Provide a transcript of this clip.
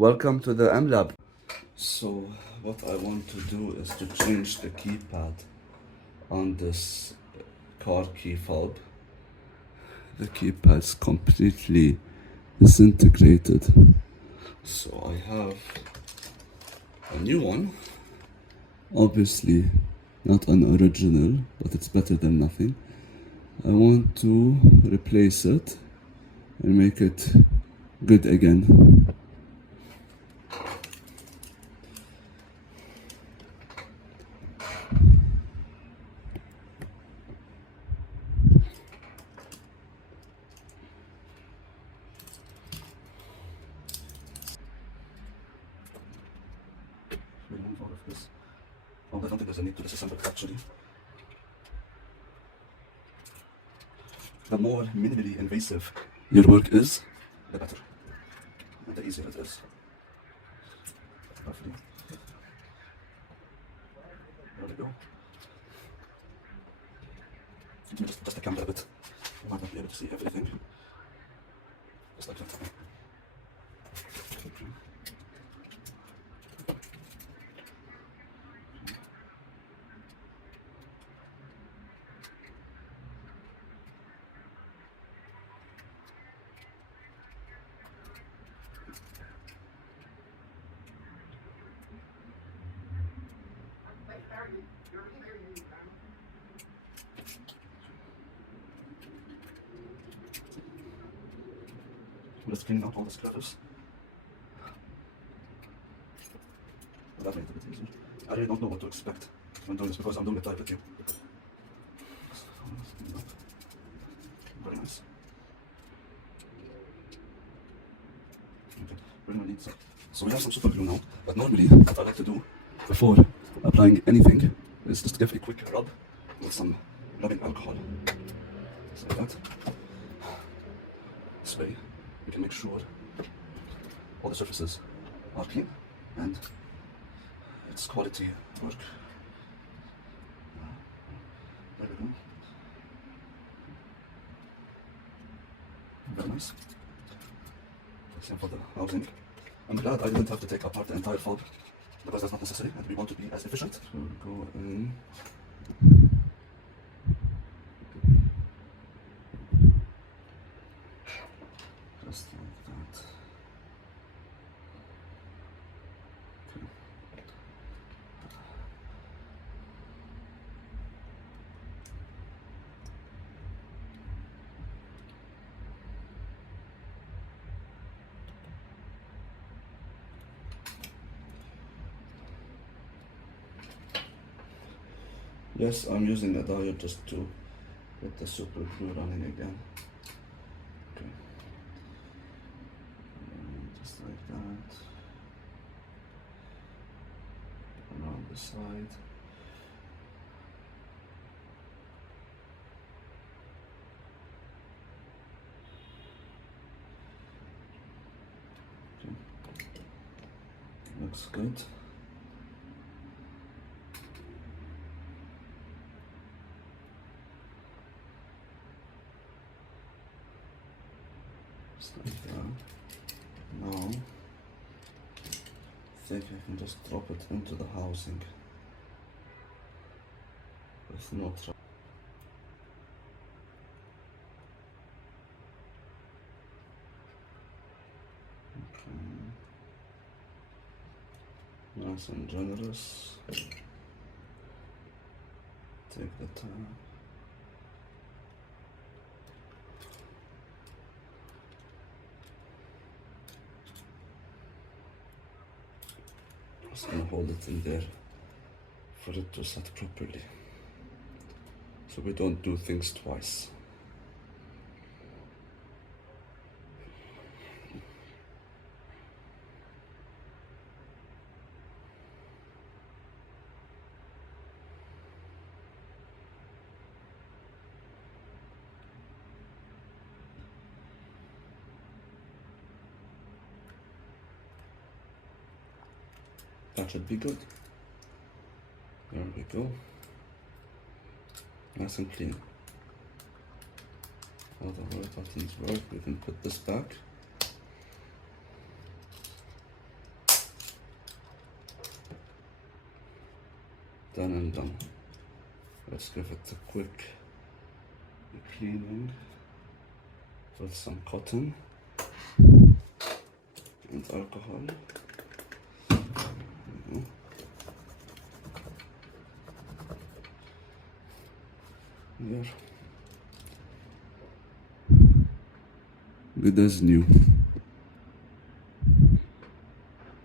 Welcome to the MLab. So what I want to do is to change the keypad on this car key fob. The keypad's completely disintegrated. So I have a new one. Obviously not an original, but it's better than nothing. I want to replace it and make it good again. Remove all of this. Oh, I don't think there's a need to disassemble it actually. The more minimally invasive your work is, the better. And the easier it is. Roughly. There we go. Let me just adjust the camera a bit. You might not be able to see everything. Just like that. Okay. I'm just cleaning out all the scratches. That made it a bit easier. I really don't know what to expect when doing this because I'm doing it live with you. Very nice. Okay, we're gonna need some. So we have some super glue now, but normally what I like to do before applying anything is just give a quick rub with some rubbing alcohol. Just like that. This way we can make sure all the surfaces are clean and it's quality work. There we go. Very nice. Same for the housing. I'm glad I didn't have to take apart the entire fob because that's not necessary and we want to be as efficient. So we'll go in. Just like that. Okay. Yes, I'm using a diode just to get the super glue running again. Okay. And just like that. Around the side. Okay. Looks good. Just like that. Now, I think I can just drop it into the housing with no trouble. Nice and generous. Take the time. Just gonna hold it in there for it to set properly. So we don't do things twice. That should be good. There we go. Nice and clean. All the right buttons work. We can put this back. Done and done. Let's give it a quick cleaning with some cotton and alcohol. Here. Good as new.